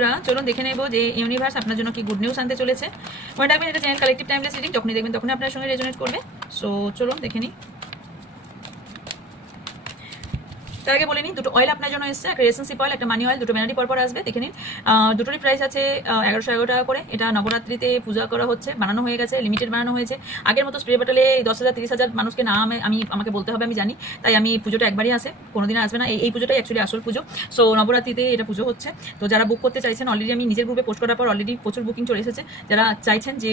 বন্ধুরা চলুন দেখে নেব যে ইউনিভার্স আপনার জন্য কি গুড নিউজ আনতে চলেছে। মনে রাখবেন এটা চ্যানেল কালেক্টিভ টাইমলেস রিডিং, যখনই দেখবেন তখনই আপনার সঙ্গে রেজোনেট করবে। সো চলুন দেখে নিই। তার আগে বলে নিই, দুটো অয়েল আপনার জন্য এসছে, একটা রেসেন্সিপ অয়েল, একটা মানি অয়েল, দুটো ব্যানারি পরপর আসবে। দেখে নিন, দুটোরই প্রাইস আছে 1111 টাকা করে। এটা নবরাত্রিতে পূজা করা হচ্ছে, বানানো হয়ে গেছে, লিমিটেড বানানো হয়েছে। আগের মতো স্প্রে বটলে 10,000 30,000 মানুষকে না আমাকে বলতে হবে, আমি জানি, তাই আমি পুজোটা একবারই আসে, কোনোদিন আসবে না। এই পুজোটাই অ্যাকচুয়ালি আসল পুজো। সো নবরাত্রিতে এটা পুজো হচ্ছে। তো যারা বুক করতে চাইছেন, অলরেডি আমি নিজের গ্রুপে পোস্ট করার পর অলরেডি প্রচুর বুকিং চলে এসেছে। যারা চাইছেন যে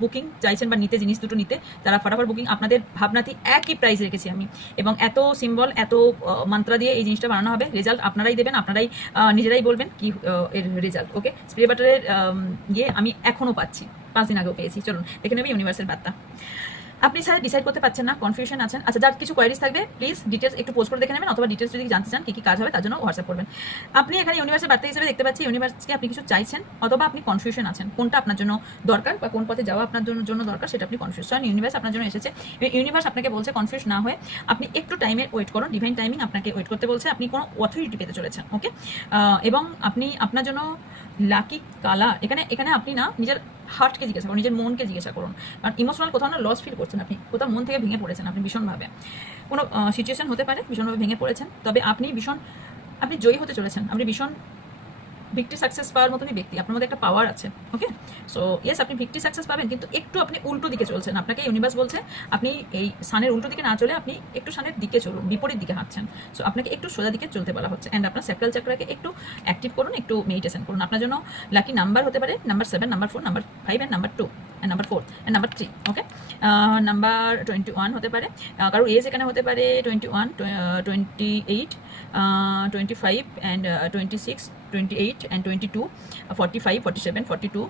বুকিং চাইছেন বা নিতে, জিনিস দুটো নিতে, তারা ফটাফট বুকিং। আপনাদের ভাবনাতে একই প্রাইস রেখেছি আমি, এবং এত সিম্বল, এত মন্ত্র দিয়ে এই জিনিসটা বানানো হবে। রেজাল্ট আপনারাই দেবেন, আপনারাই নিজেরাই বলবেন কি এর রেজাল্ট। ওকে, স্প্রে বাটারের আমি এখনো পাচ্ছি, 5 দিন আগেও পেয়েছি। চলুন দেখে নেবে ইউনিভার্সের বার্তা। আপনি স্যার ডিসাইড করতে পারছেন না, কনফিউশন আছেন। আচ্ছা, যার কিছু কোয়ারিজ থাকবে প্লিজ ডিটেলস একটু পোস্ট করে দেখে নেবেন, অথবা ডিটেলস যদি জানতে চান কি কাজ হবে তার জন্য হোয়াটসঅ্যাপ করবেন। আপনি এখানে ইউনিভার্সের বার্তা হিসেবে দেখতে পাচ্ছি, ইউনিভার্সকে আপনি কিছু চাইছেন, অথবা আপনি কনফিউশন আছেন কোনটা আপনার জন্য দরকার বা কোন পথে যাওয়া আপনার জন্য দরকার, সেটা আপনি কনফিউশন। ইউনিভার্স আপনার জন্য এসেছে, ইউনিভার্স আপনাকে বলছে কনফিউজ না হয়ে আপনি একটু টাইমে ওয়েট করুন। ডিভাইন টাইমিং আপনাকে ওয়েট করতে বলছে। আপনি কোনো অথরিটি পেতে চলেছেন। ওকে, এবং আপনি আপনার জন্য লাকি কালার, এখানে আপনি না নিজের হার্টকে জিজ্ঞাসা করুন, নিজের মনকে জিজ্ঞাসা করুন। কারণ ইমোশনাল কোথাও না লস ফিল করছেন, আপনি কোথাও মন থেকে ভেঙে পড়েছেন, আপনি ভীষণভাবে কোনো সিচুয়েশন হতে পারে, ভীষণভাবে ভেঙে পড়েছেন। তবে আপনি জয়ী হতে চলেছেন। আপনি ভীষণ ভিক্টি সাকসেস পাওয়ার মতনই ব্যক্তি, আপনার মধ্যে একটা পাওয়ার আছে। ওকে, সো ইয়েস, আপনি ভিক্টি সাকসেস পাবেন, কিন্তু একটু আপনি উল্টো দিকে চলছেন। আপনাকে ইউনিভার্স বলছে আপনি এই সানের উল্টো দিকে না চলে আপনি একটু সানের দিকে চলুন, বিপরীত দিকে হাঁটছেন। সো আপনাকে একটু সোজা দিকে চলতে বলা হচ্ছে। অ্যান্ড আপনার স্যাক্রাল চাকরাকে একটু অ্যাক্টিভ করুন, একটু মেডিটেশন করুন। আপনার জন্য লাকি নাম্বার হতে পারে number 7, number 4, number 5, and number 2, and number 4, and number 3। Okay, number 21 হতে পারে, কারো এজ এখানে হতে পারে 21, 28, 25, অ্যান্ড 26, 28, and 22, 45, 47, 42,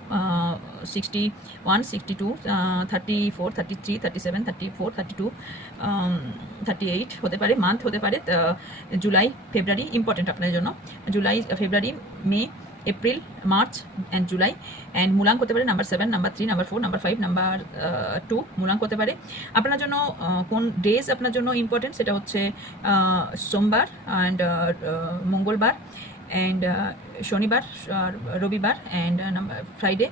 61, 62, 34, 33, 37, 34, 32, 38 হতে পারে। মান্থ হতে পারে জুলাই, ফেব্রুয়ারি, ইম্পর্টেন্ট আপনার জন্য। July, February, May, April, March and July. And মূলাঙ্ক হতে পারে number 7, number 3, number 4, number 5, number 2 মূলাঙ্ক হতে পারে। আপনার জন্য কোন ডেজ আপনার জন্য ইম্পর্টেন্ট, সেটা হচ্ছে সোমবার অ্যান্ড মঙ্গলবার, অ্যান্ড শনিবার, রবিবার, অ্যান্ড ফ্রাইডে,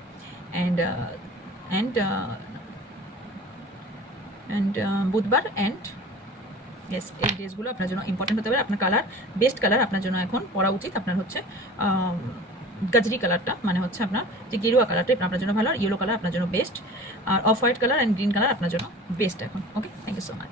অ্যান্ড বুধবার, অ্যান্ড ইয়েস, এই ডেজগুলো আপনার জন্য ইম্পর্টেন্ট হতে পারে। আপনার কালার, বেস্ট কালার আপনার জন্য এখন পরা উচিত আপনার হচ্ছে গাজরি কালারটা, মানে হচ্ছে আপনার যে গেরুয়া কালারটা আপনার জন্য ভালো, আর ইয়েলো কালার আপনার জন্য বেস্ট, আর off white colour and green colour আপনার জন্য বেস্ট এখন। Okay, thank you so much.